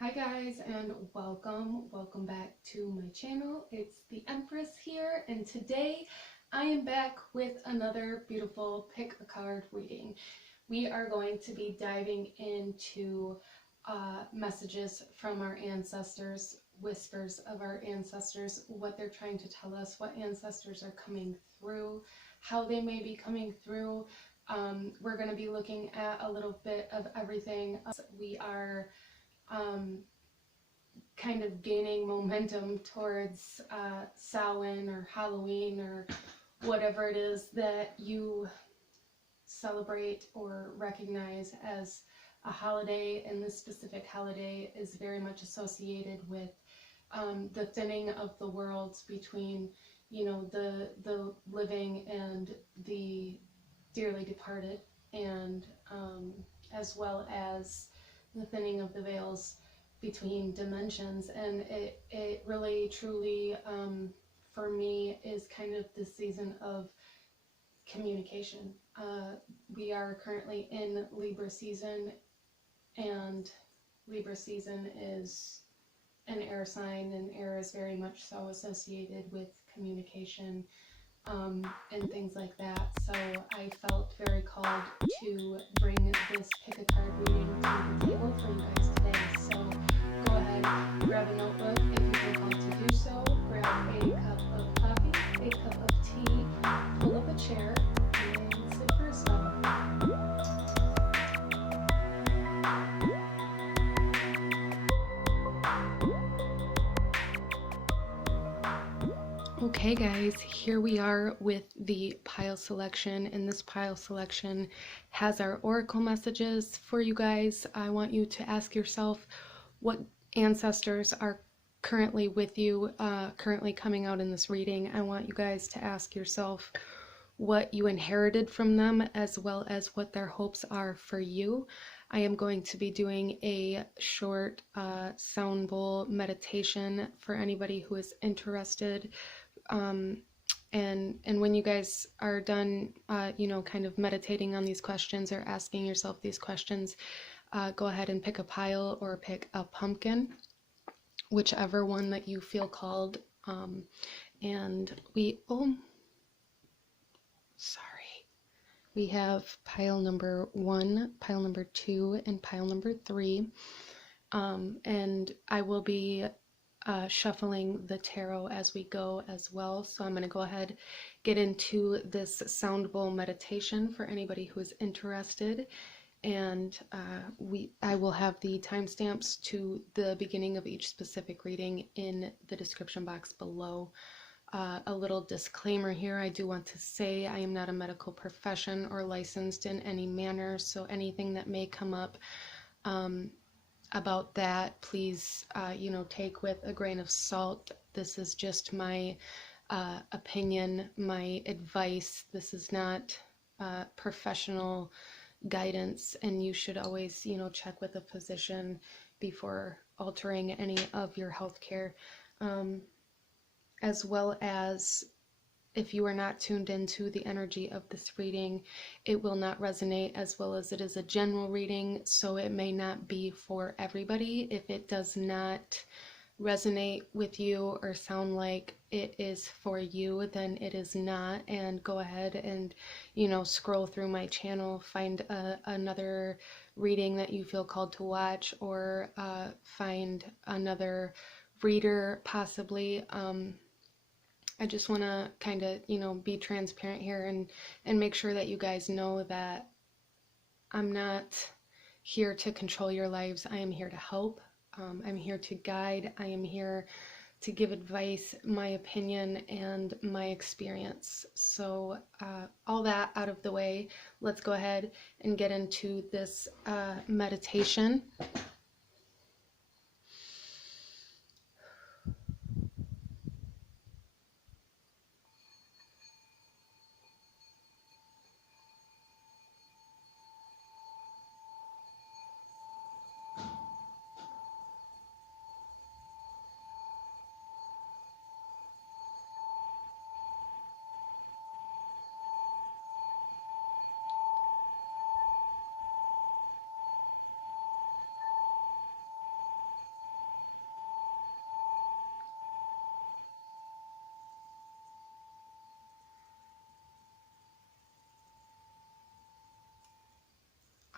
Hi guys, and welcome back to my channel. It's the Empress here, and today I am back with another beautiful pick a card reading. We are going to be diving into messages from our ancestors, whispers of our ancestors, what they're trying to tell us, what ancestors are coming through, how they may be coming through. We're going to be looking at a little bit of everything. We are kind of gaining momentum towards Samhain or Halloween or whatever it is that you celebrate or recognize as a holiday. And this specific holiday is very much associated with the thinning of the worlds between, the living and the dearly departed, and as well as the thinning of the veils between dimensions. And it really truly for me is kind of the season of communication. We are currently in Libra season, and Libra season is an air sign, and air is very much so associated with communication and things like that. So I felt very called to bring this pick a card reading to the table for you guys today. So go ahead, grab a notebook if you feel called to do so, grab a cup of coffee, a cup of tea, pull up a chair, and sit for a spell. Okay guys, here we are with the pile selection, and this pile selection has our oracle messages for you guys. I want you to ask yourself what ancestors are currently with you, currently coming out in this reading. I want you guys to ask yourself what you inherited from them, as well as what their hopes are for you. I am going to be doing a short sound bowl meditation for anybody who is interested. And when you guys are done, kind of meditating on these questions or asking yourself these questions, go ahead and pick a pile or pick a pumpkin, whichever one that you feel called. And we have pile number 1, pile number 2, and pile number 3. And I will be shuffling the tarot as we go as well. So I'm going to go ahead, get into this sound bowl meditation for anybody who is interested. And I will have the timestamps to the beginning of each specific reading in the description box below. A little disclaimer here, I do want to say I am not a medical profession or licensed in any manner, so anything that may come up about that, please, take with a grain of salt. This is just my opinion, my advice. This is not professional guidance, and you should always, check with a physician before altering any of your health care. As well as, if you are not tuned into the energy of this reading, it will not resonate, as well as it is a general reading, so it may not be for everybody. If it does not resonate with you or sound like it is for you, then it is not. And go ahead and, scroll through my channel, find another reading that you feel called to watch, or find another reader possibly. I just want to kind of, be transparent here and make sure that you guys know that I'm not here to control your lives. I am here to help. I'm here to guide. I am here to give advice, my opinion, and my experience. So all that out of the way, let's go ahead and get into this meditation.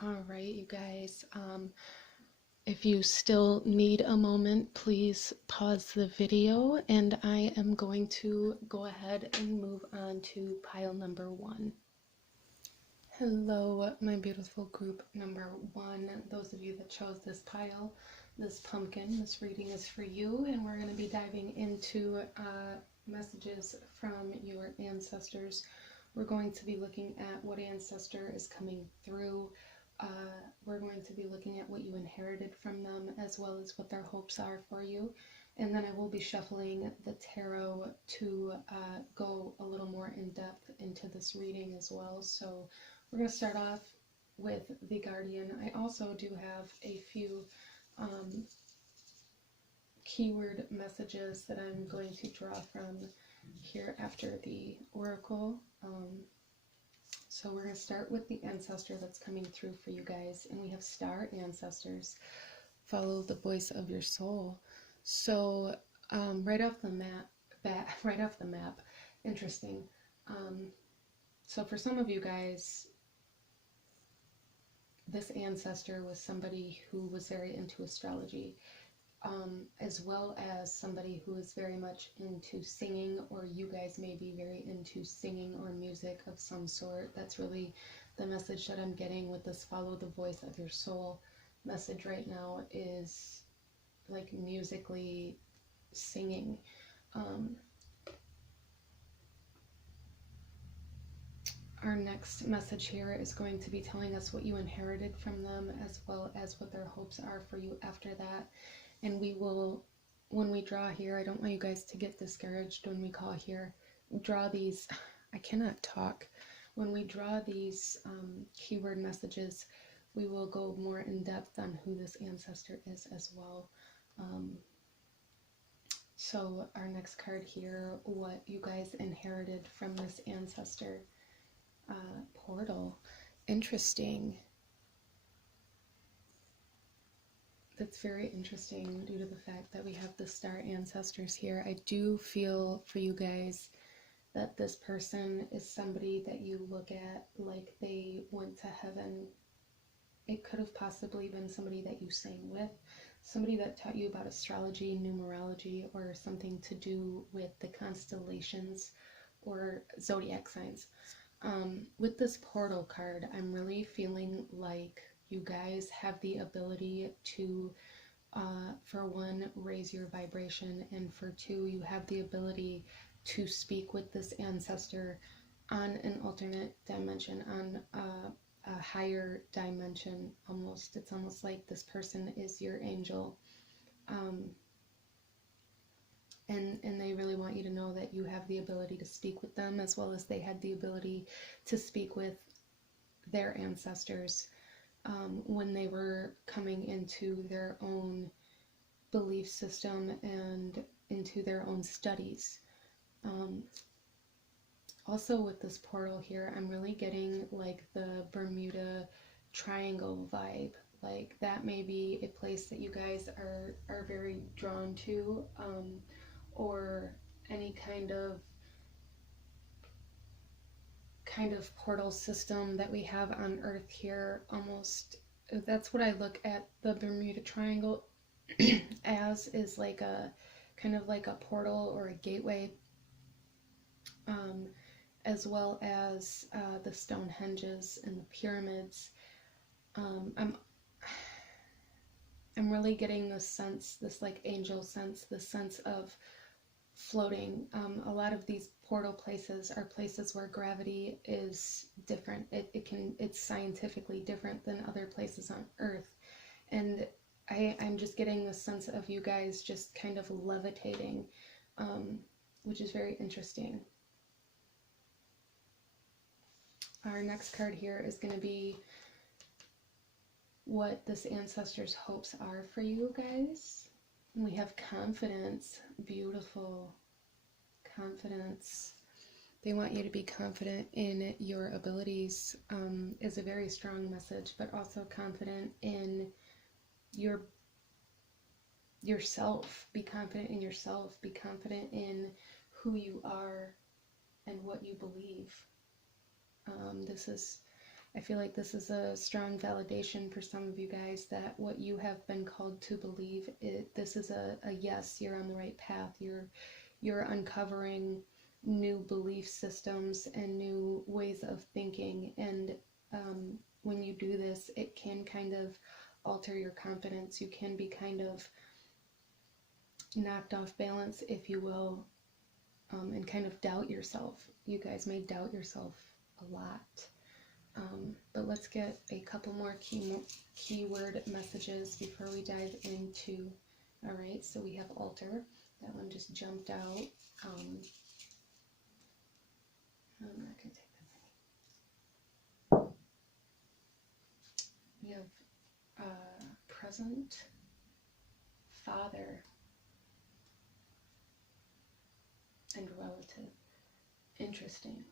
All right, you guys. If you still need a moment, please pause the video, and I am going to go ahead and move on to pile number 1. Hello, my beautiful group number 1. Those of you that chose this pile, this pumpkin, this reading is for you, and we're going to be diving into messages from your ancestors. We're going to be looking at what ancestor is coming through. We're going to be looking at what you inherited from them, as well as what their hopes are for you. And then I will be shuffling the tarot to go a little more in depth into this reading as well. So we're going to start off with the Guardian. I also do have a few keyword messages that I'm going to draw from here after the Oracle. So we're going to start with the ancestor that's coming through for you guys. And we have star ancestors. Follow the voice of your soul. So right off the map, interesting. So for some of you guys, this ancestor was somebody who was very into astrology, as well as somebody who is very much into singing, or you guys may be very into singing or music of some sort. That's really the message that I'm getting with this follow the voice of your soul message right now, is like musically singing. Our next message here is going to be telling us what you inherited from them, as well as what their hopes are for you after that. And we will, when we draw here, I don't want you guys to get discouraged when we call here, draw these, I cannot talk. When we draw these keyword messages, we will go more in depth on who this ancestor is as well. So our next card here, what you guys inherited from this ancestor. Portal. Interesting. That's very interesting due to the fact that we have the star ancestors here. I do feel for you guys that this person is somebody that you look at like they went to heaven. It could have possibly been somebody that you sang with, somebody that taught you about astrology, numerology, or something to do with the constellations or zodiac signs. With this portal card, I'm really feeling like you guys have the ability to, for one, raise your vibration, and for two, you have the ability to speak with this ancestor on an alternate dimension, on a higher dimension almost. It's almost like this person is your angel. And they really want you to know that you have the ability to speak with them, as well as they had the ability to speak with their ancestors when they were coming into their own belief system and into their own studies. Also with this portal here, I'm really getting like the Bermuda Triangle vibe. Like that may be a place that you guys are very drawn to, or any kind of portal system that we have on Earth here. Almost, that's what I look at the Bermuda Triangle as, is like a kind of like a portal or a gateway, as well as the Stonehenges and the pyramids. I'm really getting this sense, this like angel sense, this sense of floating. A lot of these portal places are places where gravity is different. It's scientifically different than other places on Earth, and I'm just getting the sense of you guys just kind of levitating, which is very interesting. Our next card here is going to be what this ancestor's hopes are for you guys. And we have confidence. Beautiful. Confidence. They want you to be confident in your abilities, is a very strong message, but also confident in yourself. Be confident in yourself. Be confident in who you are and what you believe. This is I feel like this is a strong validation for some of you guys that what you have been called to believe, this is a yes, you're on the right path. You're uncovering new belief systems and new ways of thinking, and when you do this, it can kind of alter your confidence. You can be kind of knocked off balance, if you will, and kind of doubt yourself. You guys may doubt yourself a lot. But let's get a couple more keyword messages before we dive into. All right, so we have altar. That one just jumped out. I'm not going to take that many. We have present, father, and relative. Interesting.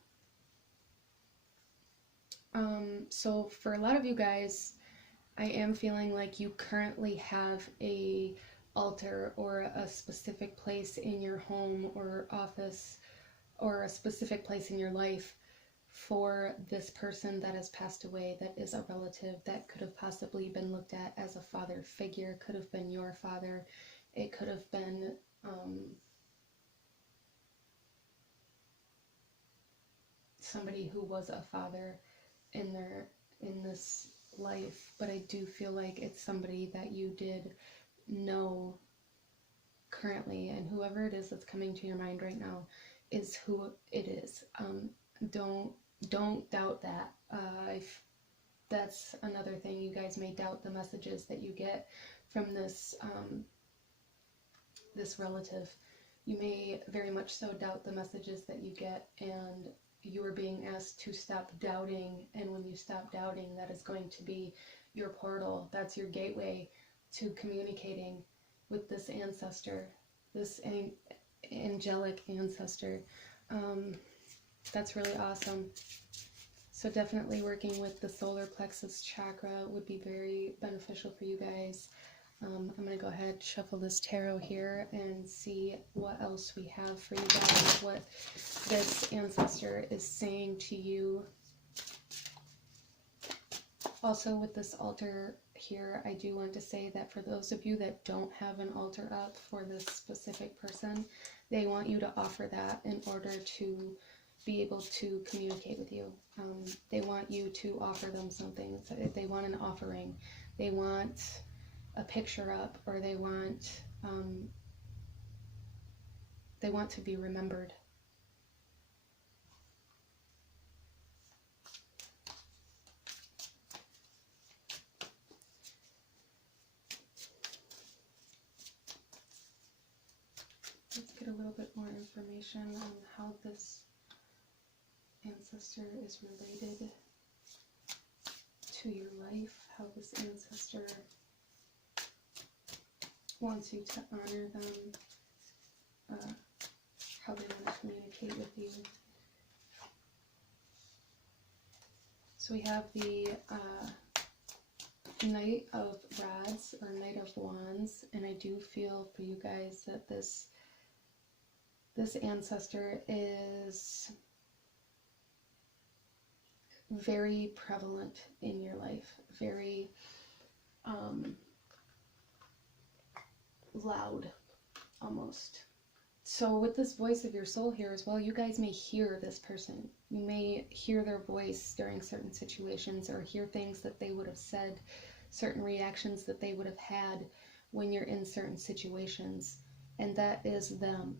So for a lot of you guys, I am feeling like you currently have a altar or a specific place in your home or office or a specific place in your life for this person that has passed away, that is a relative, that could have possibly been looked at as a father figure, could have been your father, it could have been somebody who was a father in this life, but I do feel like it's somebody that you did know currently, and whoever it is that's coming to your mind right now is who it is. Don't doubt that. That's another thing. You guys may doubt the messages that you get from this this relative. You may very much so doubt the messages that you get, and you are being asked to stop doubting, and when you stop doubting, that is going to be your portal. That's your gateway to communicating with this ancestor, this angelic ancestor. That's really awesome. So definitely working with the solar plexus chakra would be very beneficial for you guys. I'm going to go ahead and shuffle this tarot here and see what else we have for you guys, what this ancestor is saying to you. Also with this altar here, I do want to say that for those of you that don't have an altar up for this specific person, they want you to offer that in order to be able to communicate with you. They want you to offer them something. So if they want an offering, they want a picture up, or they want to be remembered. Let's get a little bit more information on how this ancestor is related to your life, how this ancestor wants you to honor them, how they want to communicate with you. So we have the Knight of Rods, or Knight of Wands, and I do feel for you guys that this ancestor is very prevalent in your life, very loud almost. So with this voice of your soul here as well, you guys may hear this person. You may hear their voice during certain situations, or hear things that they would have said, certain reactions that they would have had when you're in certain situations, and that is them.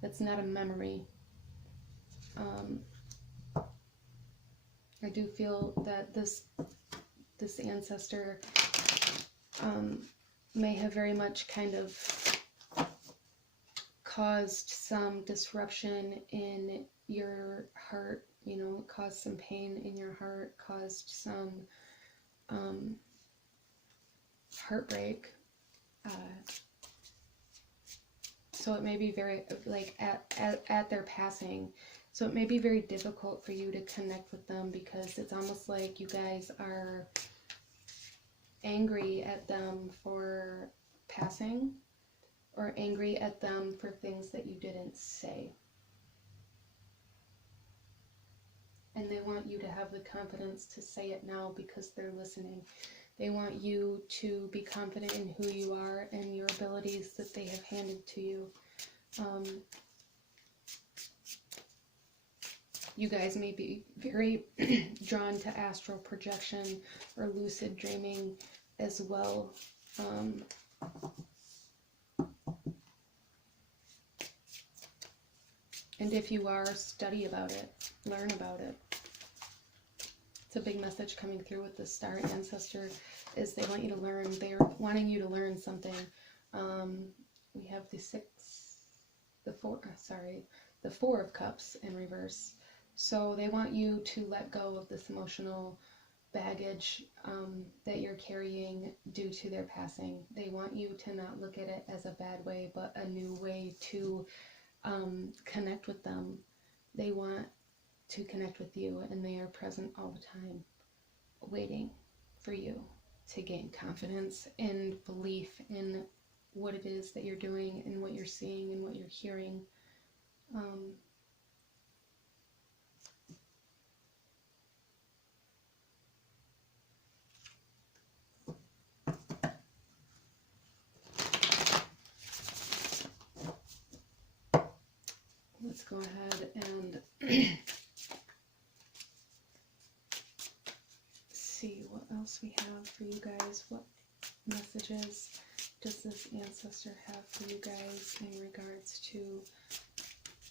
That's not a memory. I do feel that this ancestor may have very much kind of caused some disruption in your heart, you know, caused some pain in your heart, caused some heartbreak. So it may be very, like, at their passing, so it may be very difficult for you to connect with them, because it's almost like you guys are angry at them for passing, or angry at them for things that you didn't say. And they want you to have the confidence to say it now because they're listening. They want you to be confident in who you are and your abilities that they have handed to you. You guys may be very drawn to astral projection or lucid dreaming as well. And if you are, study about it, learn about it. It's a big message coming through with the star ancestor, is they want you to learn. They're wanting you to learn something. We have the Four of Cups in reverse. So they want you to let go of this emotional baggage that you're carrying due to their passing. They want you to not look at it as a bad way, but a new way to connect with them. They want to connect with you, and they are present all the time, waiting for you to gain confidence and belief in what it is that you're doing and what you're seeing and what you're hearing. Let's go ahead and see what else we have for you guys. What messages does this ancestor have for you guys in regards to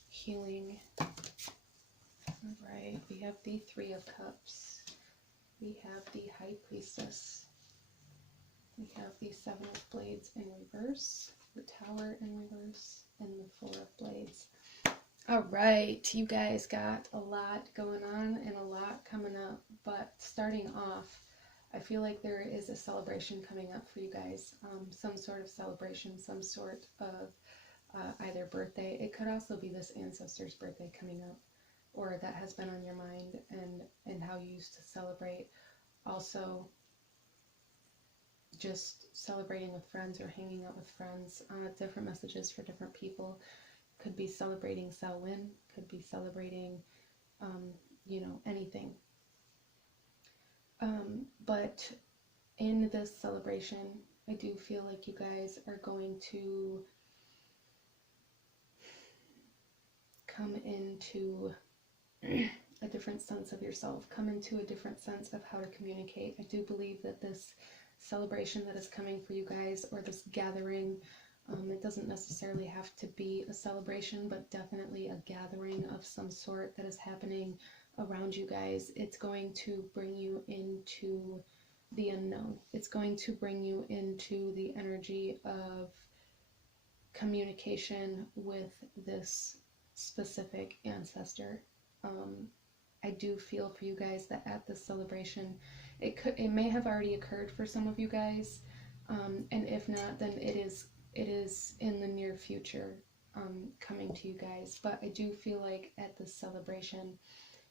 healing? Alright, we have the Three of Cups. We have the High Priestess. We have the Seven of Blades in reverse, the Tower in reverse, and the Four of Blades. Alright, you guys got a lot going on and a lot coming up, but starting off, I feel like there is a celebration coming up for you guys. Some sort of celebration, some sort of either birthday. It could also be this ancestor's birthday coming up, or that has been on your mind and how you used to celebrate. Also, just celebrating with friends or hanging out with friends. Different messages for different people. Could be celebrating Samhain, could be celebrating, anything. But in this celebration, I do feel like you guys are going to come into a different sense of yourself, come into a different sense of how to communicate. I do believe that this celebration that is coming for you guys, or this gathering, it doesn't necessarily have to be a celebration, but definitely a gathering of some sort that is happening around you guys. It's going to bring you into the unknown. It's going to bring you into the energy of communication with this specific ancestor. I do feel for you guys that at this celebration, it may have already occurred for some of you guys, and if not, then it is in the near future coming to you guys. But I do feel like at this celebration,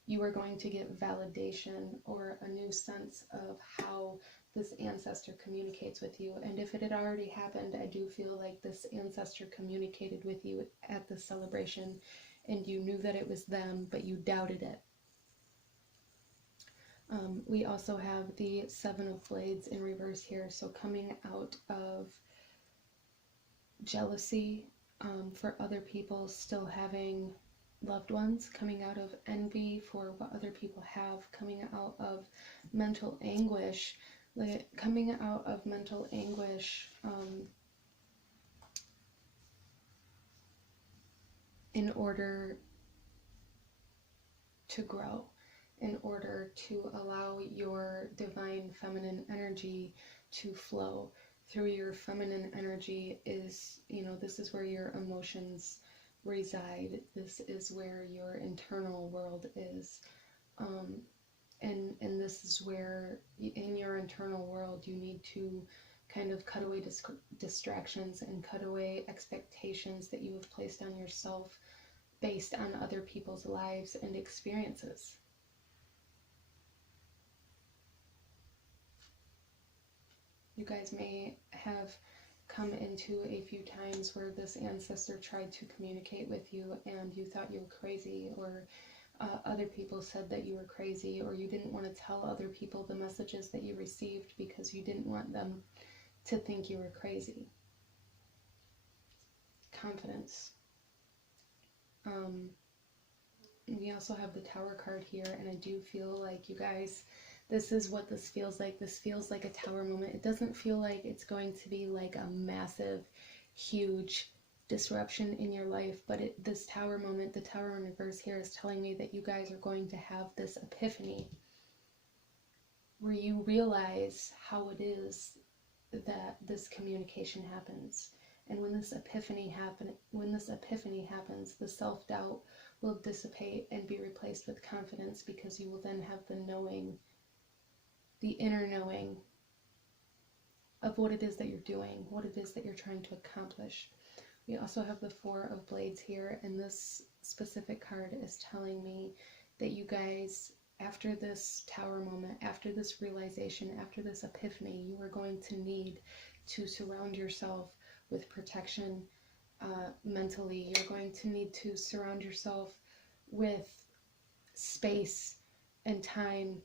you are going to get validation or a new sense of how this ancestor communicates with you. And if it had already happened, I do feel like this ancestor communicated with you at the celebration, and you knew that it was them, but you doubted it. We also have the Seven of Blades in reverse here, so coming out of jealousy for other people still having loved ones, coming out of envy for what other people have, coming out of mental anguish, in order to grow, in order to allow your divine feminine energy to flow. Through your feminine energy is, this is where your emotions reside. This is where your internal world is. And this is where, in your internal world, you need to kind of cut away distractions and cut away expectations that you have placed on yourself based on other people's lives and experiences. You guys may have come into a few times where this ancestor tried to communicate with you and you thought you were crazy, or other people said that you were crazy, or you didn't want to tell other people the messages that you received because you didn't want them to think you were crazy. Confidence. We also have the Tower card here, and I do feel like, you guys, this is what this feels like. This feels like a Tower moment. It doesn't feel like it's going to be like a massive, huge disruption in your life, but this Tower moment, the Tower in reverse here, is telling me that you guys are going to have this epiphany where you realize how it is that this communication happens. And when this epiphany happens, the self-doubt will dissipate and be replaced with confidence, because you will then have the knowing, the inner knowing of what it is that you're doing, what it is that you're trying to accomplish. We also have the Four of Blades here, and this specific card is telling me that you guys, after this Tower moment, after this realization, after this epiphany, you are going to need to surround yourself with protection mentally. You're going to need to surround yourself with space and time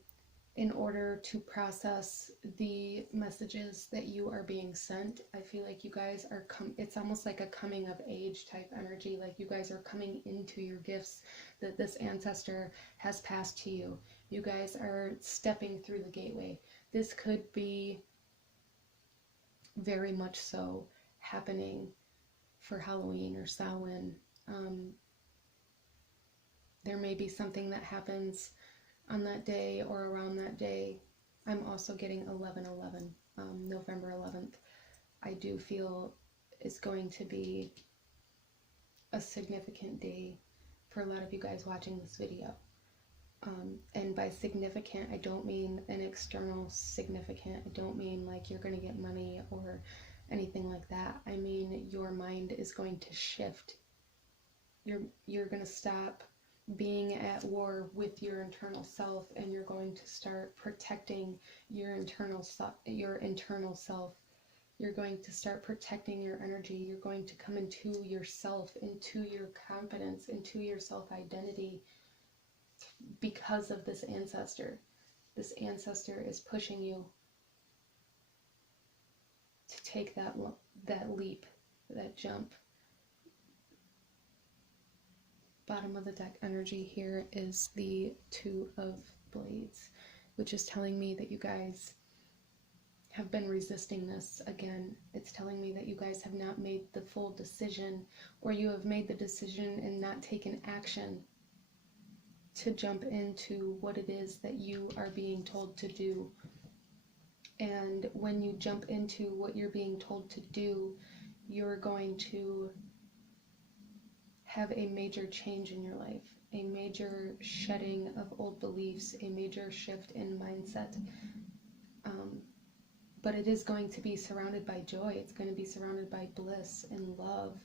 in order to process the messages that you are being sent. I feel like you guys are it's almost like a coming of age type energy, like you guys are coming into your gifts that this ancestor has passed to you. You guys are stepping through the gateway. This could be very much so happening for Halloween or Samhain. There may be something that happens on that day or around that day. I'm also getting 11/11, November 11th. I do feel is going to be a significant day for a lot of you guys watching this video. And by significant, I don't mean an external significant. I don't mean like you're going to get money or anything like that. I mean your mind is going to shift. You're going to stop being at war with your internal self, and you're going to start protecting your internal self. You're going to start protecting your energy. You're going to come into yourself, into your confidence, into your self-identity because of this ancestor. This ancestor is pushing you to take that leap, that jump. Bottom of the deck energy here is the Two of Blades, which is telling me that you guys have been resisting this again. It's telling me that you guys have not made the full decision, or you have made the decision and not taken action to jump into what it is that you are being told to do. And when you jump into what you're being told to do, you're going to have a major change in your life, a major shedding of old beliefs, a major shift in mindset. But it is going to be surrounded by joy. It's going to be surrounded by bliss and love.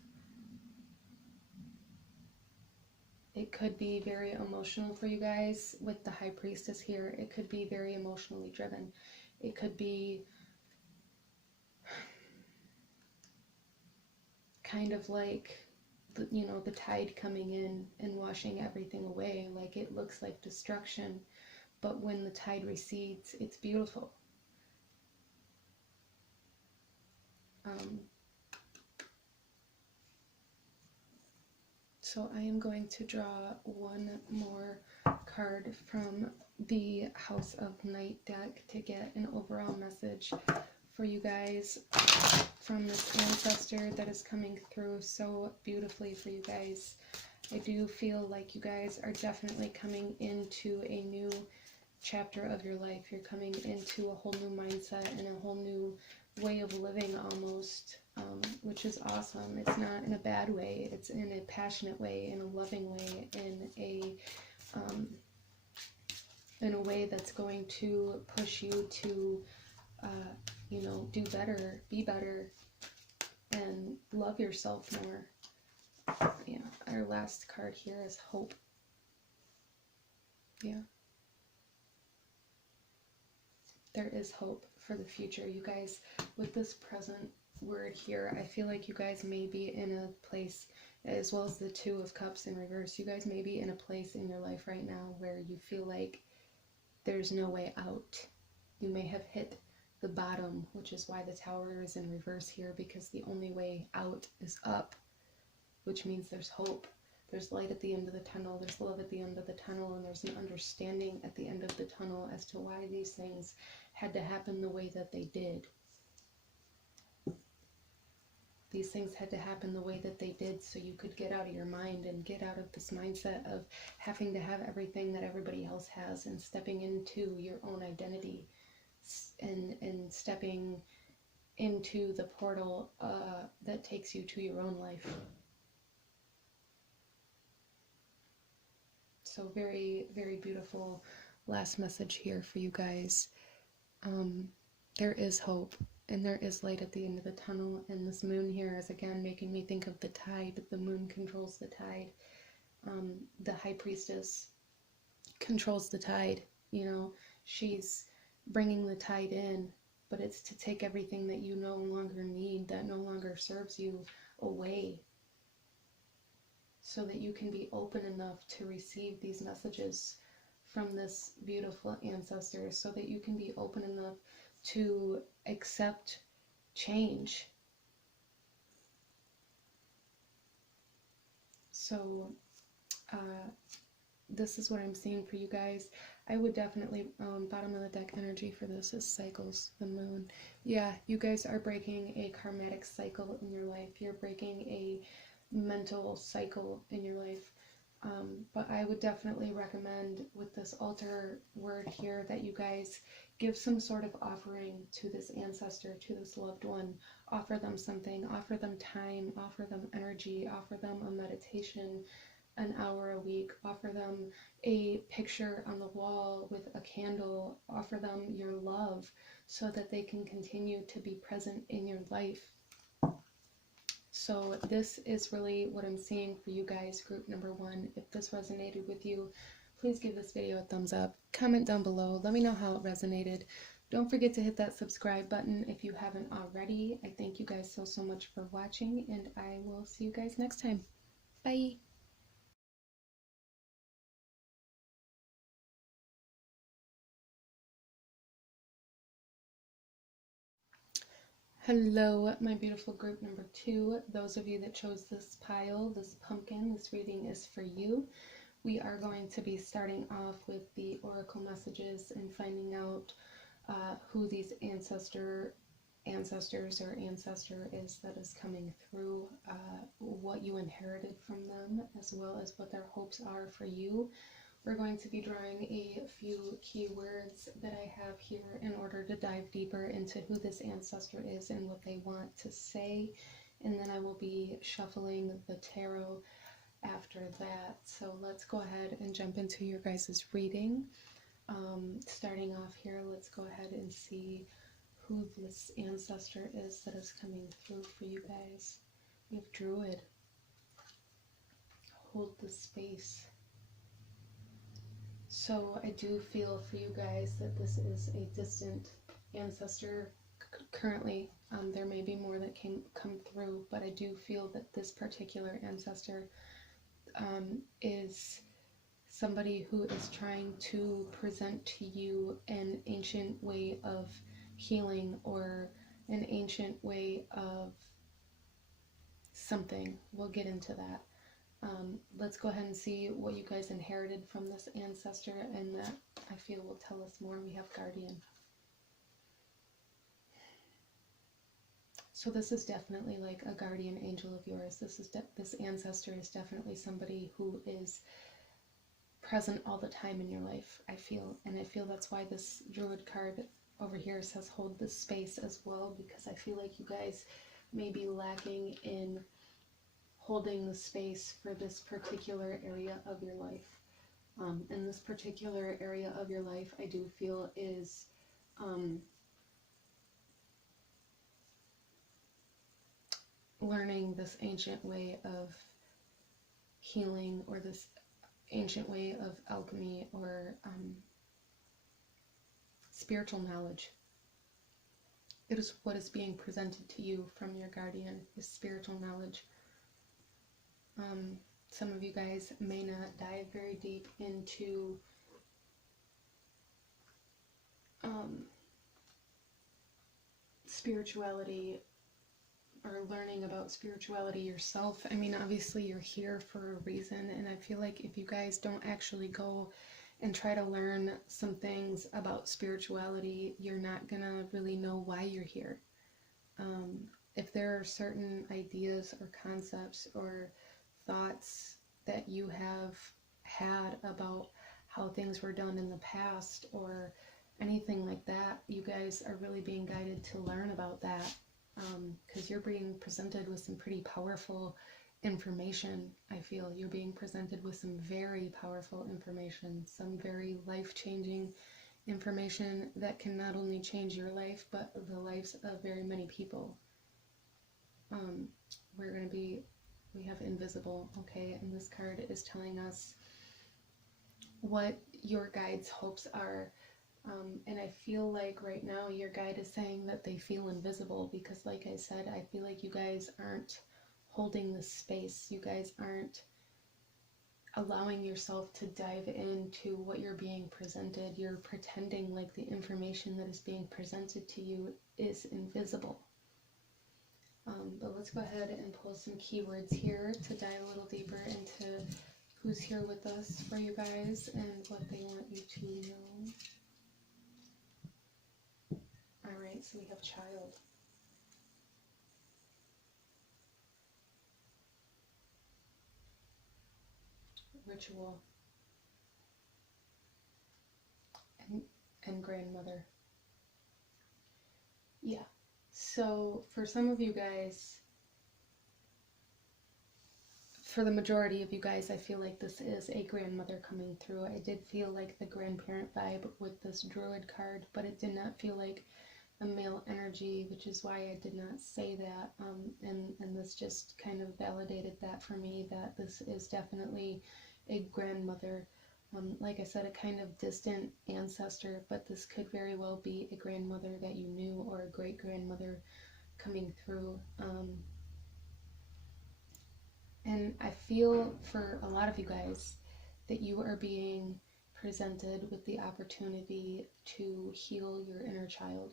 It could be very emotional for you guys with the High Priestess here. It could be very emotionally driven. It could be kind of like, you know, the tide coming in and washing everything away. Like, it looks like destruction, but when the tide recedes, it's beautiful. So I am going to draw one more card from the House of Night deck to get an overall message for you guys from this ancestor that is coming through so beautifully for you guys. I do feel like you guys are definitely coming into a new chapter of your life. You're coming into a whole new mindset and a whole new way of living almost, which is awesome. It's not in a bad way. It's in a passionate way, in a loving way, in a way that's going to push you to you know, do better, be better, and love yourself more. Yeah, our last card here is hope. Yeah. There is hope for the future. You guys, with this present word here, I feel like you guys may be in a place as well as the Two of Cups in reverse. You guys may be in a place in your life right now where you feel like there's no way out. You may have hit the bottom, which is why the Tower is in reverse here, because the only way out is up, which means there's hope. There's light at the end of the tunnel, there's love at the end of the tunnel, and there's an understanding at the end of the tunnel as to why these things had to happen the way that they did. These things had to happen the way that they did so you could get out of your mind and get out of this mindset of having to have everything that everybody else has, and stepping into your own identity and stepping into the portal that takes you to your own life. So very, very beautiful last message here for you guys. There is hope, and there is light at the end of the tunnel, and this moon here is again making me think of the tide. The moon controls the tide. The High Priestess controls the tide. You know, she's bringing the tide in, but it's to take everything that you no longer need, that no longer serves you, away, so that you can be open enough to receive these messages from this beautiful ancestor, so that you can be open enough to accept change. So this is what I'm seeing for you guys. I would definitely, bottom of the deck energy for this is cycles, the moon. Yeah, you guys are breaking a karmatic cycle in your life. You're breaking a mental cycle in your life. But I would definitely recommend with this altar word here that you guys give some sort of offering to this ancestor, to this loved one. Offer them something, offer them time, offer them energy, offer them a meditation, an hour a week, offer them a picture on the wall with a candle, offer them your love so that they can continue to be present in your life. So this is really what I'm seeing for you guys, group number 1. If this resonated with you, please give this video a thumbs up. Comment down below. Let me know how it resonated. Don't forget to hit that subscribe button if you haven't already. I thank you guys so much for watching, and I will see you guys next time. Bye! Hello, my beautiful group number 2. Those of you that chose this pile, this pumpkin, this reading is for you. We are going to be starting off with the oracle messages and finding out who these ancestors or ancestor is that is coming through, what you inherited from them, as well as what their hopes are for you. We're going to be drawing a few keywords that I have here in order to dive deeper into who this ancestor is and what they want to say, and then I will be shuffling the tarot after that. So let's go ahead and jump into your guys' reading. Starting off here, let's go ahead and see who this ancestor is that is coming through for you guys. We have Druid. Hold the space. So I do feel for you guys that this is a distant ancestor currently. There may be more that can come through, but I do feel that this particular ancestor is somebody who is trying to present to you an ancient way of healing or an ancient way of something. We'll get into that. Let's go ahead and see what you guys inherited from this ancestor, and that I feel will tell us more. We have Guardian. So this is definitely like a guardian angel of yours. This ancestor is definitely somebody who is present all the time in your life, I feel. And I feel that's why this Druid card over here says hold this space as well, because I feel like you guys may be lacking in holding the space for this particular area of your life. And this particular area of your life, I do feel, is learning this ancient way of healing, or this ancient way of alchemy, or spiritual knowledge. It is what is being presented to you from your guardian, is spiritual knowledge. Some of you guys may not dive very deep into spirituality or learning about spirituality yourself. I mean, obviously you're here for a reason, and I feel like if you guys don't actually go and try to learn some things about spirituality, you're not gonna really know why you're here. If there are certain ideas or concepts or thoughts that you have had about how things were done in the past or anything like that, you guys are really being guided to learn about that, because you're being presented with some pretty powerful information. I feel you're being presented with some very powerful information, some very life-changing information that can not only change your life but the lives of very many people. We have invisible, okay, and this card is telling us what your guide's hopes are. And I feel like right now your guide is saying that they feel invisible because, like I said, I feel like you guys aren't holding the space. You guys aren't allowing yourself to dive into what you're being presented. You're pretending like the information that is being presented to you is invisible. But let's go ahead and pull some keywords here to dive a little deeper into who's here with us for you guys and what they want you to know. Alright, so we have child. Ritual. And grandmother. Yeah. So for some of you guys, for the majority of you guys, I feel like this is a grandmother coming through. I did feel like the grandparent vibe with this druid card, but it did not feel like a male energy, which is why I did not say that, and this just kind of validated that for me, that this is definitely a grandmother. Like I said, a kind of distant ancestor, but this could very well be a grandmother that you knew or a great-grandmother coming through. And I feel for a lot of you guys that you are being presented with the opportunity to heal your inner child,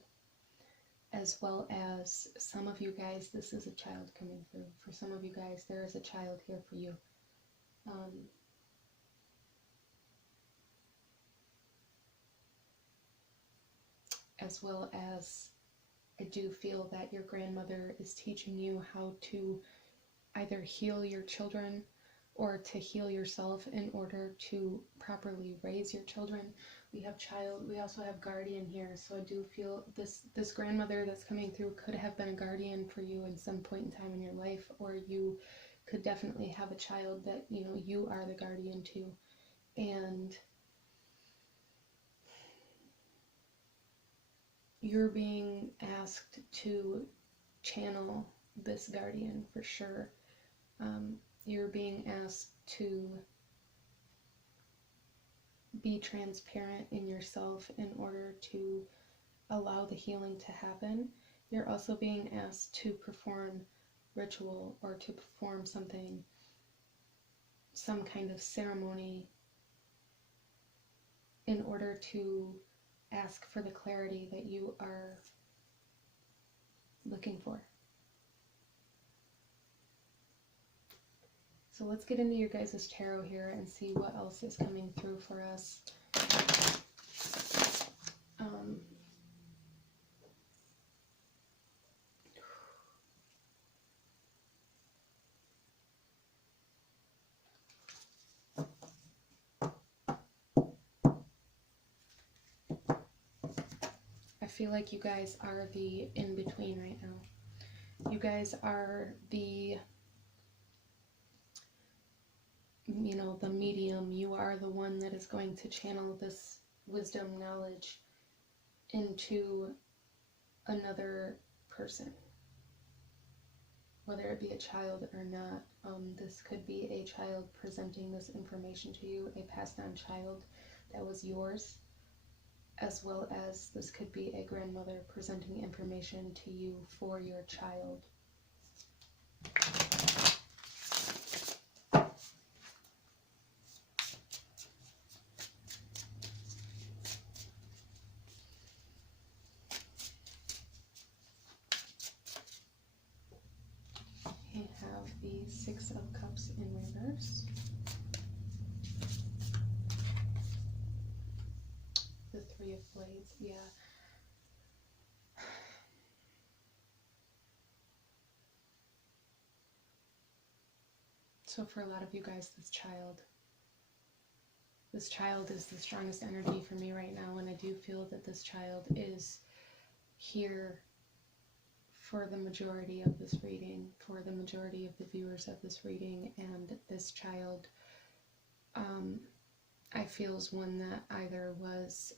as well as some of you guys, this is a child coming through. For some of you guys, there is a child here for you. As well as I do feel that your grandmother is teaching you how to either heal your children or to heal yourself in order to properly raise your children. We have child, we also have guardian here, so I do feel this grandmother that's coming through could have been a guardian for you in some point in time in your life, or you could definitely have a child that, you know, you are the guardian to. And you're being asked to channel this guardian for sure. You're being asked to be transparent in yourself in order to allow the healing to happen. You're also being asked to perform ritual or to perform something, some kind of ceremony, in order to ask for the clarity that you are looking for. So let's get into your guys' tarot here and see what else is coming through for us. I feel like you guys are the in-between right now. You guys are the, you know, the medium. You are the one that is going to channel this wisdom, knowledge into another person, whether it be a child or not. This could be a child presenting this information to you, a passed on child that was yours, as well as this could be a grandmother presenting information to you for your child. the Six of Cups in reverse. The Three of Blades, yeah. So for a lot of you guys, this child is the strongest energy for me right now, and I do feel that this child is here for the majority of this reading, for the majority of the viewers of this reading, and this child, I feel, is one that either was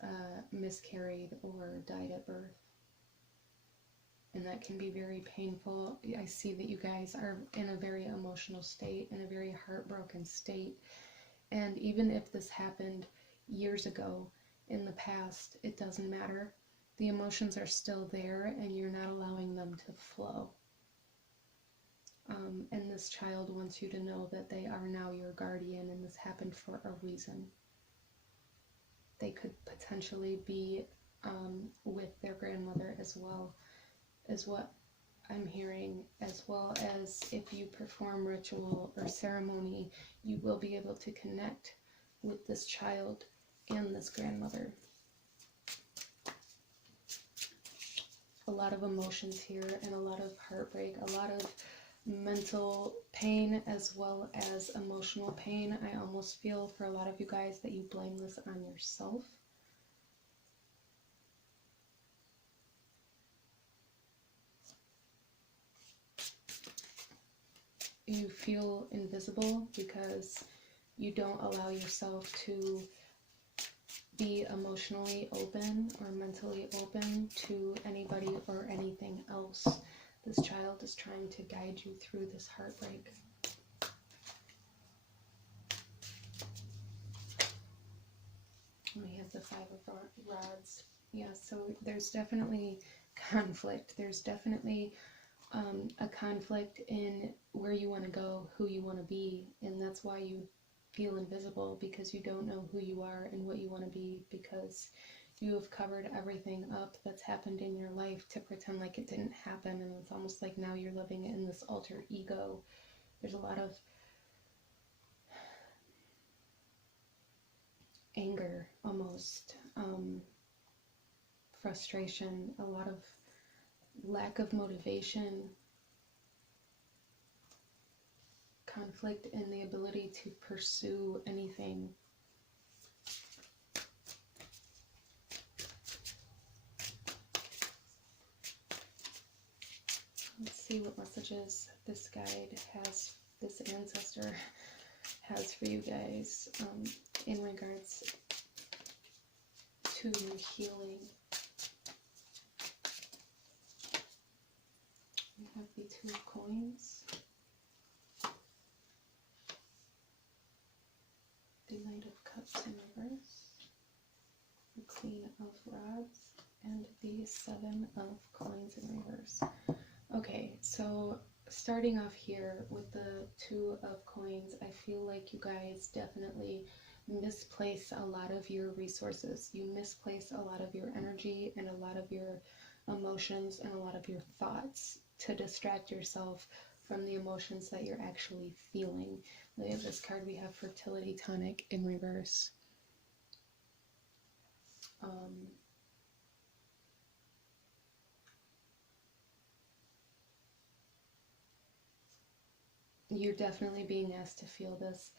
miscarried or died at birth. And that can be very painful. I see that you guys are in a very emotional state, in a very heartbroken state. And even if this happened years ago in the past, it doesn't matter. The emotions are still there and you're not allowing them to flow. And this child wants you to know that they are now your guardian, and this happened for a reason. They could potentially be with their grandmother as well, is what I'm hearing, as well as if you perform ritual or ceremony, you will be able to connect with this child and this grandmother. A lot of emotions here and a lot of heartbreak, a lot of mental pain as well as emotional pain. I almost feel for a lot of you guys that you blame this on yourself. You feel invisible because you don't allow yourself to be emotionally open or mentally open to anybody or anything else. This child is trying to guide you through this heartbreak. We have the Five of Rods. Yeah, so there's definitely conflict. There's definitely a conflict in where you want to go, who you want to be, and that's why you feel invisible, because you don't know who you are and what you want to be, because you have covered everything up that's happened in your life to pretend like it didn't happen, and it's almost like now you're living in this alter ego. There's a lot of anger, almost frustration, a lot of lack of motivation, conflict in the ability to pursue anything. Let's see what messages this guide has, this ancestor has for you guys in regards to healing. We have the Two of Coins, the Knight of Cups in reverse, the Queen of Rods, and the Seven of Coins in reverse. Okay, so starting off here with the Two of Coins, I feel like you guys definitely misplace a lot of your resources. You misplace a lot of your energy and a lot of your emotions and a lot of your thoughts to distract yourself from the emotions that you're actually feeling. We have this card, we have Fertility Tonic in reverse. You're definitely being asked to feel this.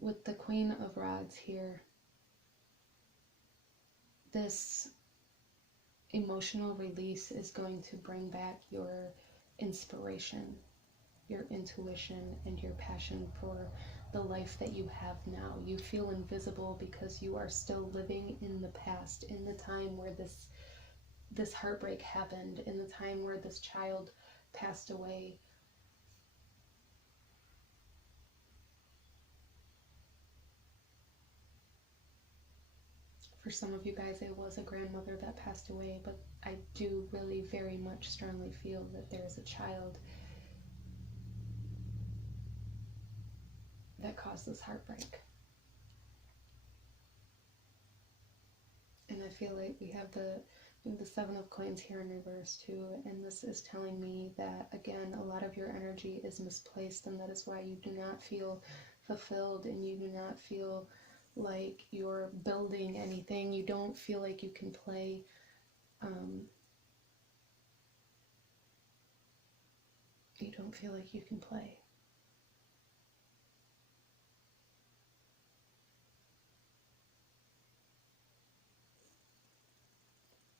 With the Queen of Rods here, this emotional release is going to bring back your inspiration, your intuition, and your passion for the life that you have now. You feel invisible because you are still living in the past, in the time where this heartbreak happened, in the time where this child passed away. For some of you guys, it was a grandmother that passed away, but I do really very much strongly feel that there is a child that caused this heartbreak. And I feel like we have the The Seven of Coins here in reverse too, and this is telling me that, again, a lot of your energy is misplaced, and that is why you do not feel fulfilled, and you do not feel like you're building anything. You don't feel like you can play. You don't feel like you can play.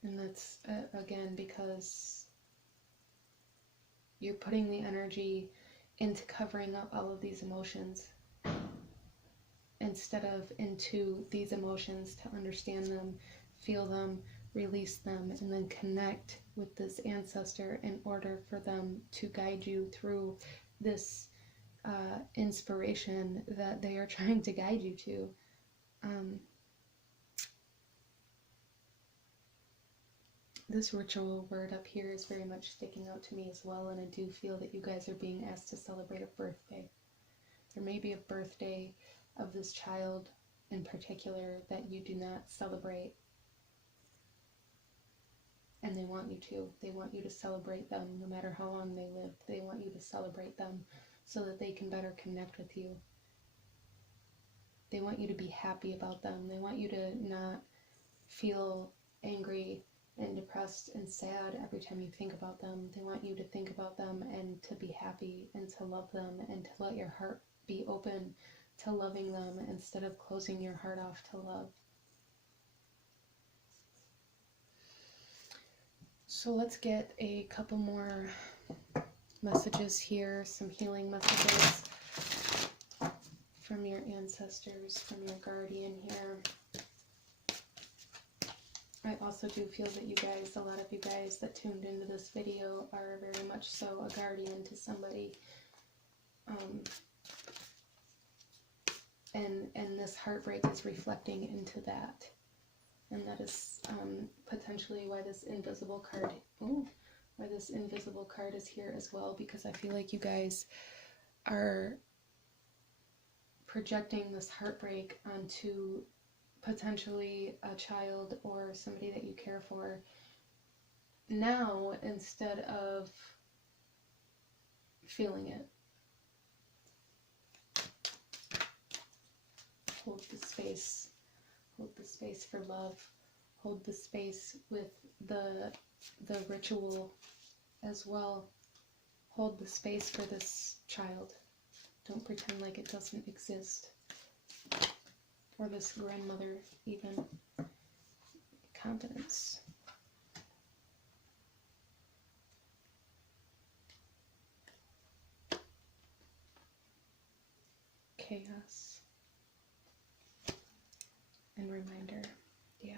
And that's, again, because you're putting the energy into covering up all of these emotions instead of into these emotions to understand them, feel them, release them, and then connect with this ancestor in order for them to guide you through this inspiration that they are trying to guide you to. This ritual word up here is very much sticking out to me as well, and I do feel that you guys are being asked to celebrate a birthday. There may be a birthday of this child in particular that you do not celebrate, and they want you to. They want you to celebrate them no matter how long they lived. They want you to celebrate them so that they can better connect with you. They want you to be happy about them. They want you to not feel angry and depressed and sad every time you think about them. They want you to think about them and to be happy and to love them and to let your heart be open to loving them instead of closing your heart off to love. So let's get a couple more messages here, some healing messages from your ancestors, from your guardian here. I also do feel that you guys, a lot of you guys that tuned into this video are very much so a guardian to somebody. And this heartbreak is reflecting into that. And that is potentially why this invisible card, is here as well, because I feel like you guys are projecting this heartbreak onto potentially a child or somebody that you care for now instead of feeling it. Hold the space. Hold the space for love. Hold the space with the ritual as well. Hold the space for this child. Don't pretend like it doesn't exist. Or this grandmother, even. Confidence. Chaos. And reminder. Yeah.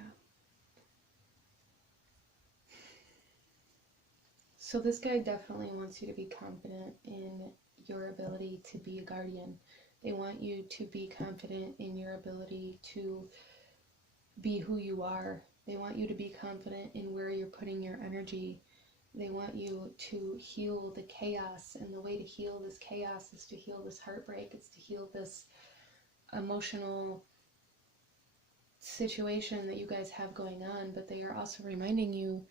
So this guy definitely wants you to be confident in your ability to be a guardian. They want you to be confident in your ability to be who you are. They want you to be confident in where you're putting your energy. They want you to heal the chaos, and the way to heal this chaos is to heal this heartbreak. It's to heal this emotional situation that you guys have going on, but they are also reminding you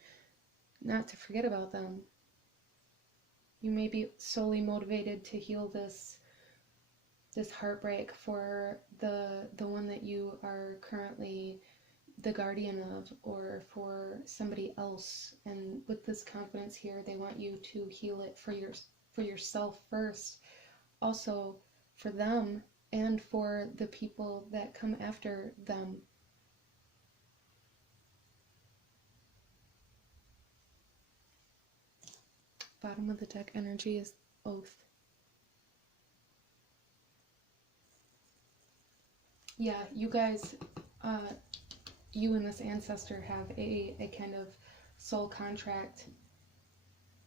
not to forget about them. You may be solely motivated to heal this heartbreak for the one that you are currently the guardian of, or for somebody else. And with this confidence here, they want you to heal it for yourself first, also for them and for the people that come after them. Bottom of the deck energy is Oath. Yeah, you guys, you and this ancestor have a kind of soul contract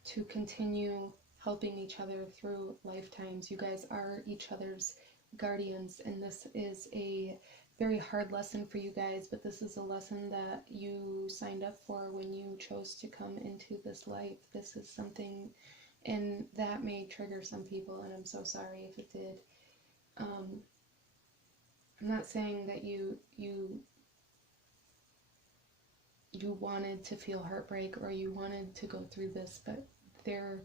to continue helping each other through lifetimes. You guys are each other's guardians, and this is a very hard lesson for you guys, but this is a lesson that you signed up for when you chose to come into this life. This is something, and that may trigger some people, and I'm so sorry if it did. I'm not saying that you you wanted to feel heartbreak or you wanted to go through this, but there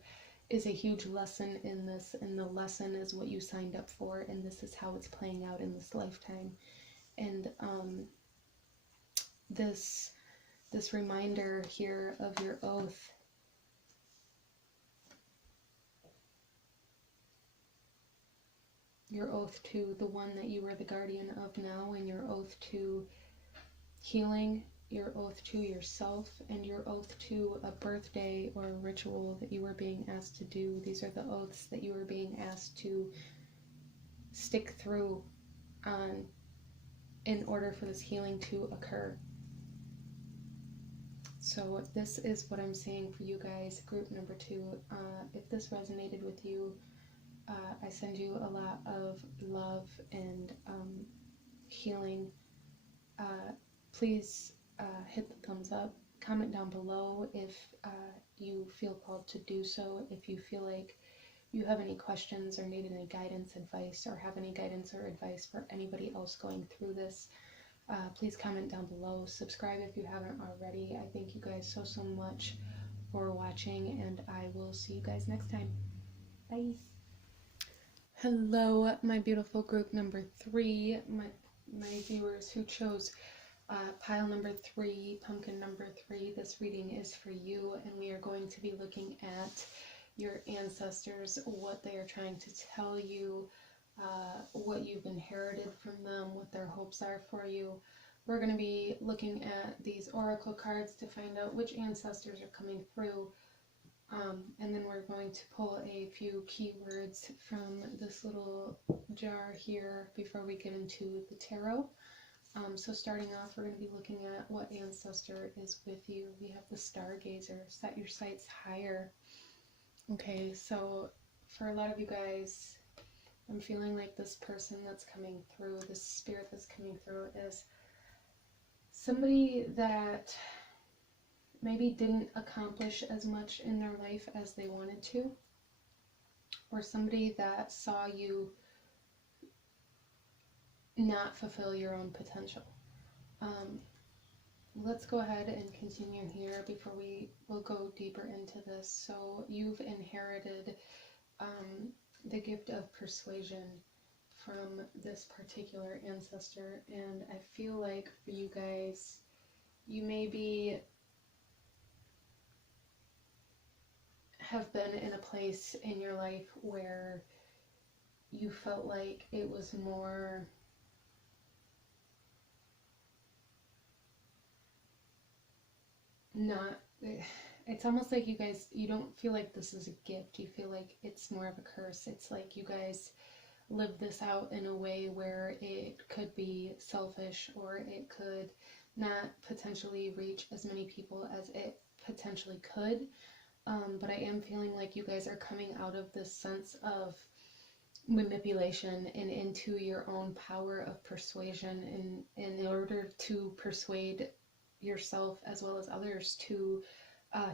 is a huge lesson in this, and the lesson is what you signed up for, and this is how it's playing out in this lifetime. And this reminder here of your oath, to the one that you are the guardian of now, and your oath to healing, your oath to yourself, and your oath to a birthday or a ritual that you are being asked to do. These are the oaths that you are being asked to stick through on in order for this healing to occur. So this is what I'm saying for you guys, group number 2. If this resonated with you, I send you a lot of love and healing. Please hit the thumbs up. Comment down below if you feel called to do so. If you feel like you have any questions or need any guidance, advice, or have any guidance or advice for anybody else going through this, please comment down below. Subscribe if you haven't already. I thank you guys so much for watching, and I will see you guys next time. Bye. Hello, my beautiful group number 3, my viewers who chose pile number 3, pumpkin number 3. This reading is for you, and we are going to be looking at your ancestors, what they are trying to tell you, what you've inherited from them, what their hopes are for you. We're going to be looking at these oracle cards to find out which ancestors are coming through, and then we're going to pull a few keywords from this little jar here before we get into the tarot. So starting off, we're going to be looking at what ancestor is with you. We have the Stargazer, set your sights higher. Okay, so for a lot of you guys, I'm feeling like this person that's coming through, this spirit that's coming through, is somebody that maybe didn't accomplish as much in their life as they wanted to, or somebody that saw you not fulfill your own potential. Let's go ahead and continue here before we will go deeper into this. So you've inherited the gift of persuasion from this particular ancestor, and I feel like for you guys, you maybe have been in a place in your life where you felt like it was more not, it's almost like you guys, you don't feel like this is a gift, you feel like it's more of a curse. It's like you guys live this out in a way where it could be selfish, or it could not potentially reach as many people as it potentially could. But I am feeling like you guys are coming out of this sense of manipulation and into your own power of persuasion in order to persuade yourself as well as others to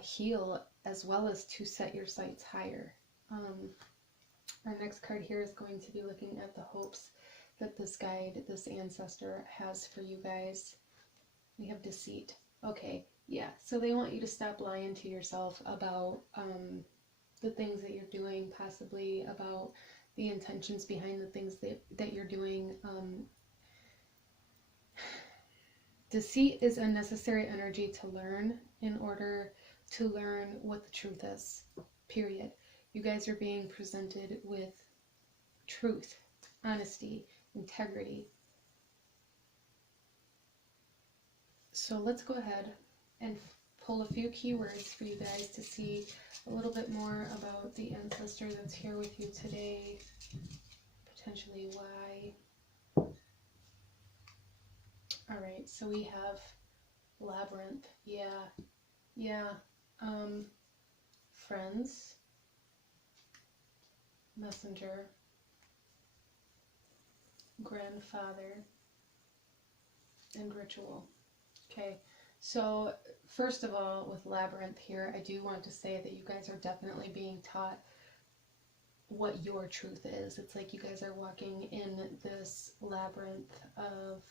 heal, as well as to set your sights higher. Our next card here is going to be looking at the hopes that this guide, this ancestor, has for you guys. We have deceit. Okay, yeah, so they want you to stop lying to yourself about the things that you're doing, possibly about the intentions behind the things that you're doing. Deceit is a necessary energy to learn in order to learn what the truth is, period. You guys are being presented with truth, honesty, integrity. So let's go ahead and pull a few keywords for you guys to see a little bit more about the ancestor that's here with you today, potentially why. Alright, so we have labyrinth. Yeah. Friends, messenger, grandfather, and ritual. Okay, so first of all, with labyrinth here, I do want to say that you guys are definitely being taught what your truth is. It's like you guys are walking in this labyrinth of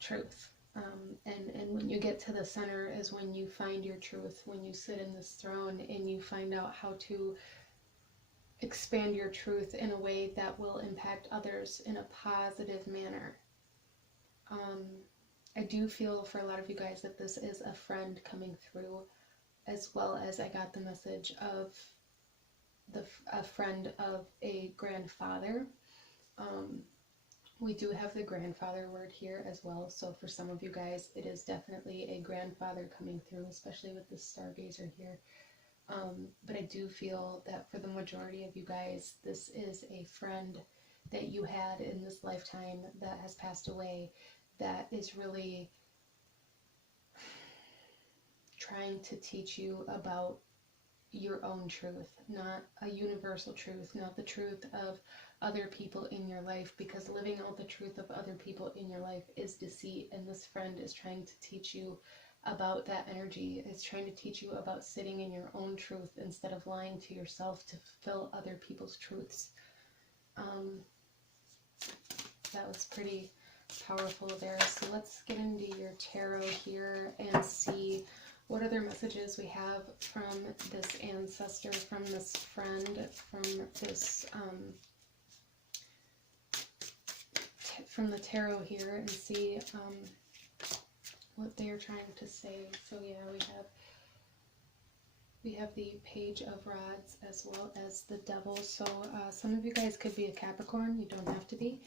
truth. And when you get to the center is when you find your truth, when you sit in this throne and you find out how to expand your truth in a way that will impact others in a positive manner. I do feel for a lot of you guys that this is a friend coming through, as well as I got the message of a friend of a grandfather. We do have the grandfather word here as well, so for some of you guys it is definitely a grandfather coming through, especially with this stargazer here. But I do feel that for the majority of you guys, this is a friend that you had in this lifetime that has passed away, that is really trying to teach you about your own truth, not a universal truth, not the truth of other people in your life, because living out the truth of other people in your life is deceit, and this friend is trying to teach you about that energy. It's trying to teach you about sitting in your own truth instead of lying to yourself to fulfill other people's truths. That was pretty powerful there. So let's get into your tarot here and see what other messages we have from this ancestor, from this friend, from this from the tarot here, and see what they are trying to say. So yeah, we have the Page of Rods as well as the Devil. So some of you guys could be a Capricorn, you don't have to be.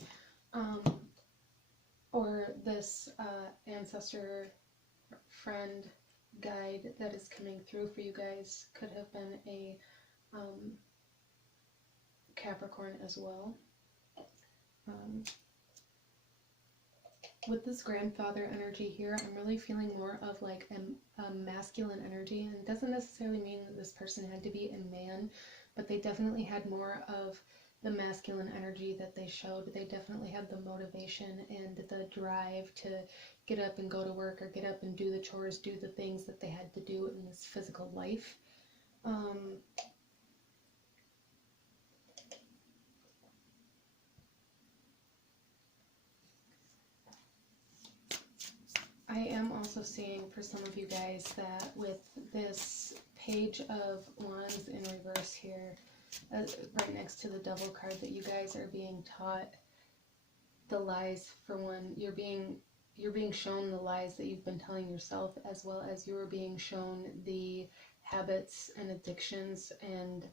Or this ancestor, friend, guide that is coming through for you guys could have been a Capricorn as well. With this grandfather energy here, I'm really feeling more of like a masculine energy, and it doesn't necessarily mean that this person had to be a man, but they definitely had more of the masculine energy that they showed. They definitely had the motivation and the drive to get up and go to work, or get up and do the chores, do the things that they had to do in this physical life. I am also seeing for some of you guys that with this Page of Wands in reverse here, right next to the Devil card, that you guys are being taught the lies. For one, you're being shown the lies that you've been telling yourself, as well as you're being shown the habits and addictions and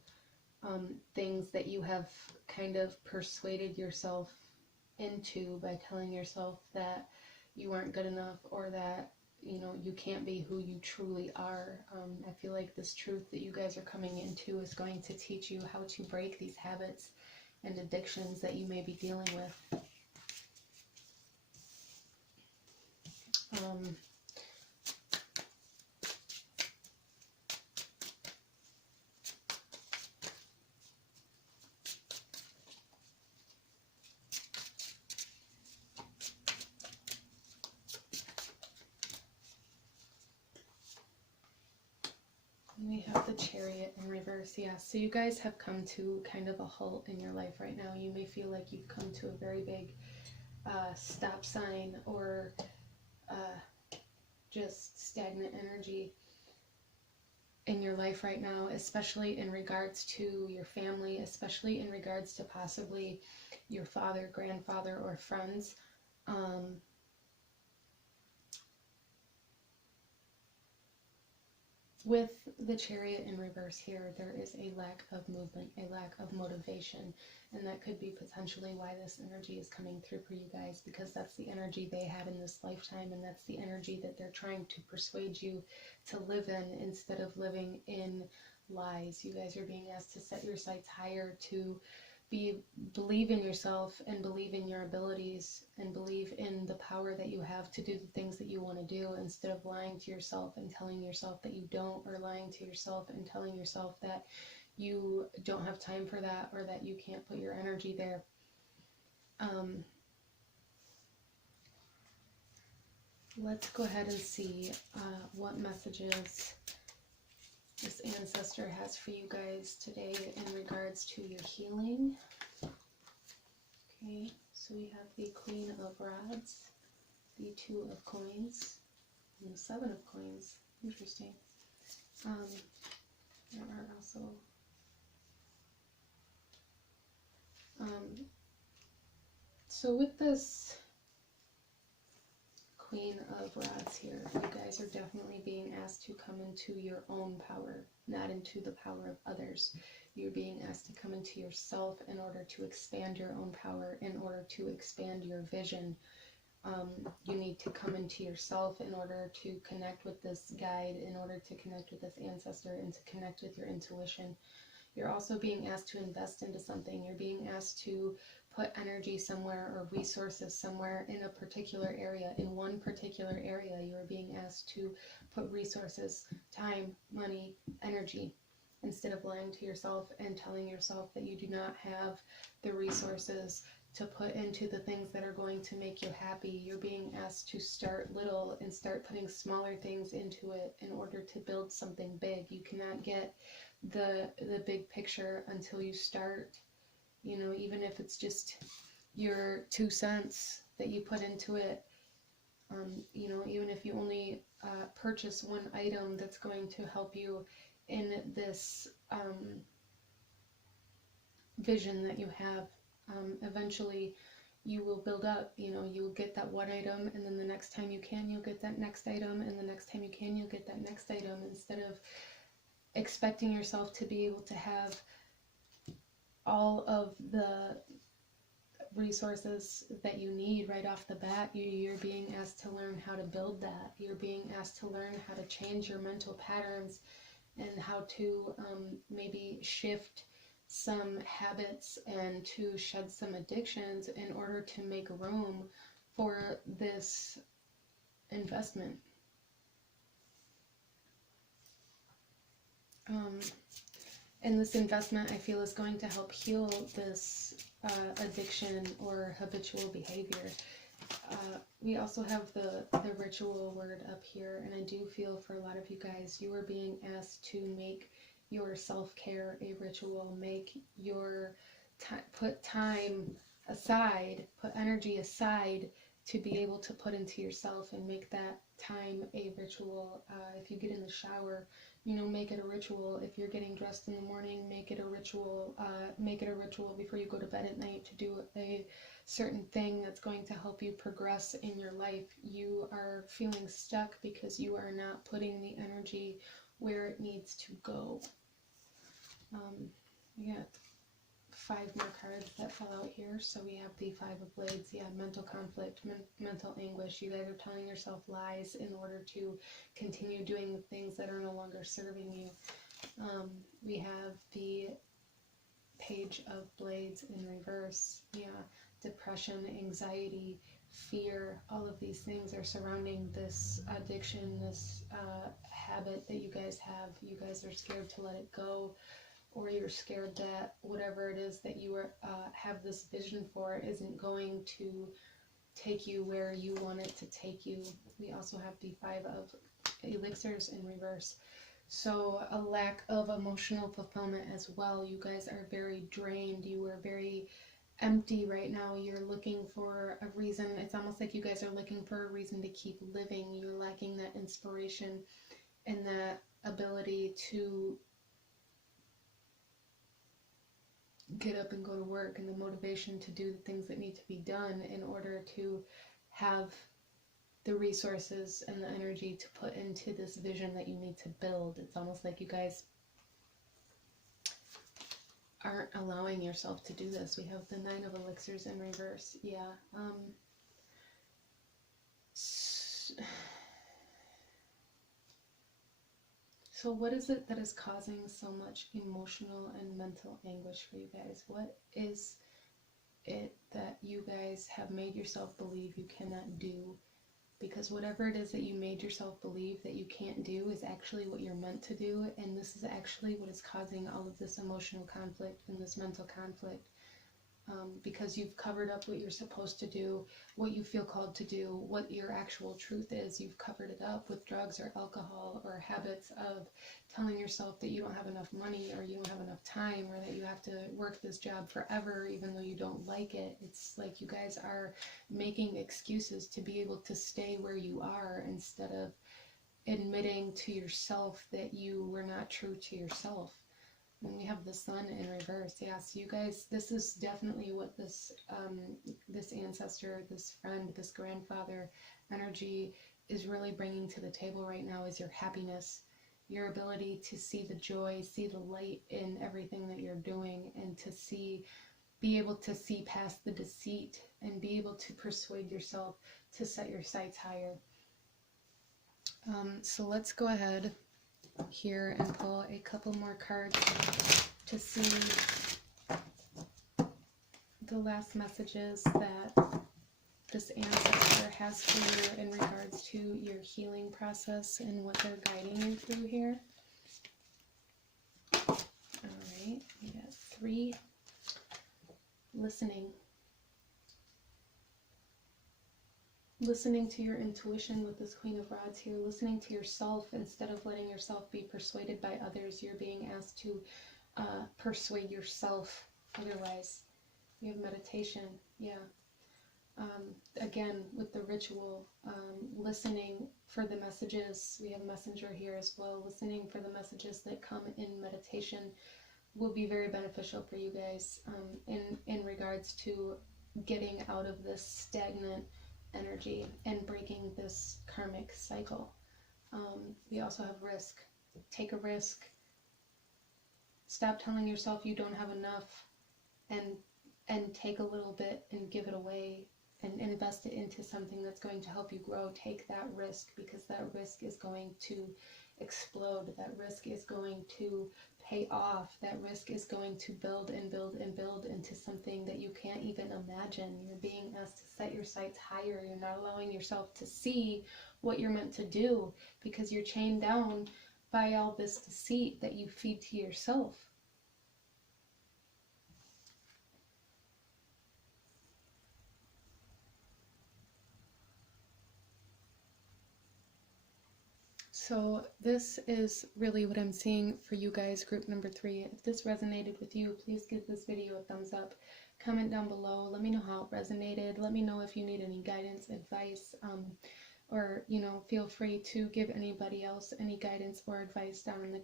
things that you have kind of persuaded yourself into by telling yourself that you aren't good enough, or that, you know, you can't be who you truly are. I feel like this truth that you guys are coming into is going to teach you how to break these habits and addictions that you may be dealing with. We have the Chariot in reverse. Yeah, so you guys have come to kind of a halt in your life right now. You may feel like you've come to a very big stop sign, or just stagnant energy in your life right now, especially in regards to your family, especially in regards to possibly your father, grandfather, or friends. With the Chariot in reverse here, there is a lack of movement, a lack of motivation, and that could be potentially why this energy is coming through for you guys, because that's the energy they had in this lifetime, and that's the energy that they're trying to persuade you to live in instead of living in lies. You guys are being asked to set your sights higher, to believe in yourself and believe in your abilities and believe in the power that you have to do the things that you want to do, instead of lying to yourself and telling yourself that you don't, or lying to yourself and telling yourself that you don't have time for that, or that you can't put your energy there. Let's go ahead and see what messages this ancestor has for you guys today in regards to your healing. Okay, so we have the Queen of Rods, the Two of Coins and the Seven of Coins. Interesting. There are also so with this Queen of Rods here, you guys are definitely being asked to come into your own power, not into the power of others. You're being asked to come into yourself in order to expand your own power, in order to expand your vision. You need to come into yourself in order to connect with this guide, in order to connect with this ancestor, and to connect with your intuition. You're also being asked to invest into something. You're being asked to put energy somewhere or resources somewhere in a particular area. In one particular area, you are being asked to put resources, time, money, energy, instead of lying to yourself and telling yourself that you do not have the resources to put into the things that are going to make you happy. You're being asked to start little and start putting smaller things into it in order to build something big. You cannot get the big picture until you start, you know, even if it's just your 2 cents that you put into it. You know, even if you only purchase one item that's going to help you in this vision that you have, eventually you will build up. You know, you'll get that one item, and then the next time you can, you'll get that next item, and the next time you can, you'll get that next item, instead of expecting yourself to be able to have all of the resources that you need right off the bat. You're being asked to learn how to build that. You're being asked to learn how to change your mental patterns and how to maybe shift some habits and to shed some addictions in order to make room for this investment. And this investment, I feel, is going to help heal this addiction or habitual behavior. We also have the ritual word up here, and I do feel for a lot of you guys, you are being asked to make your self-care a ritual. Make your put time aside, put energy aside to be able to put into yourself and make that time a ritual. If you get in the shower, you know, make it a ritual. If you're getting dressed in the morning, make it a ritual. Make it a ritual before you go to bed at night to do a certain thing that's going to help you progress in your life. You are feeling stuck because you are not putting the energy where it needs to go. We got 5 more cards that fell out here. So we have the 5 of Blades. Yeah, mental conflict, mental anguish. You guys are telling yourself lies in order to continue doing the things that are no longer serving you. We have the Page of Blades in reverse. Yeah, depression, anxiety, fear, all of these things are surrounding this addiction, this habit that you guys have. You guys are scared to let it go, or you're scared that whatever it is that you have this vision for isn't going to take you where you want it to take you. We also have the 5 of Elixirs in reverse. So a lack of emotional fulfillment as well. You guys are very drained. You are very empty right now. You're looking for a reason. It's almost like you guys are looking for a reason to keep living. You're lacking that inspiration and that ability to get up and go to work, and the motivation to do the things that need to be done in order to have the resources and the energy to put into this vision that you need to build. It's almost like you guys aren't allowing yourself to do this. We have the 9 of Elixirs in reverse. Yeah. So what is it that is causing so much emotional and mental anguish for you guys? What is it that you guys have made yourself believe you cannot do? Because whatever it is that you made yourself believe that you can't do is actually what you're meant to do, and this is actually what is causing all of this emotional conflict and this mental conflict. because you've covered up what you're supposed to do, what you feel called to do, what your actual truth is. You've covered it up with drugs or alcohol or habits of telling yourself that you don't have enough money or you don't have enough time or that you have to work this job forever even though you don't like it. It's like you guys are making excuses to be able to stay where you are instead of admitting to yourself that you were not true to yourself. Then we have the sun in reverse. Yeah, so you guys, this is definitely what this this ancestor, this friend, this grandfather energy is really bringing to the table right now, is your happiness, your ability to see the joy, see the light in everything that you're doing, and to be able to see past the deceit and be able to persuade yourself to set your sights higher. So let's go ahead here and pull a couple more cards to see the last messages that this ancestor has for you in regards to your healing process and what they're guiding you through here. Alright, we got 3. Listening. Listening to your intuition with this Queen of Rods here, listening to yourself instead of letting yourself be persuaded by others. You're being asked to persuade yourself otherwise. You have meditation, yeah. Again, with the ritual, listening for the messages. We have messenger here as well. Listening for the messages that come in meditation will be very beneficial for you guys in regards to getting out of this stagnant energy and breaking this karmic cycle. We also have risk. Take a risk. Stop telling yourself you don't have enough, and take a little bit and give it away and invest it into something that's going to help you grow. Take that risk, because that risk is going to explode. That risk is going to pay off. That risk is going to build and build and build into something that you can't even imagine. You're being asked to set your sights higher. You're not allowing yourself to see what you're meant to do because you're chained down by all this deceit that you feed to yourself. So this is really what I'm seeing for you guys, group number 3. If this resonated with you, please give this video a thumbs up. Comment down below. Let me know how it resonated. Let me know if you need any guidance, advice, or, you know, feel free to give anybody else any guidance or advice down in the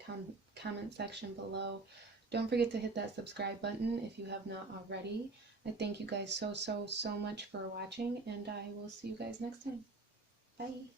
comment section below. Don't forget to hit that subscribe button if you have not already. I thank you guys so much for watching, and I will see you guys next time. Bye.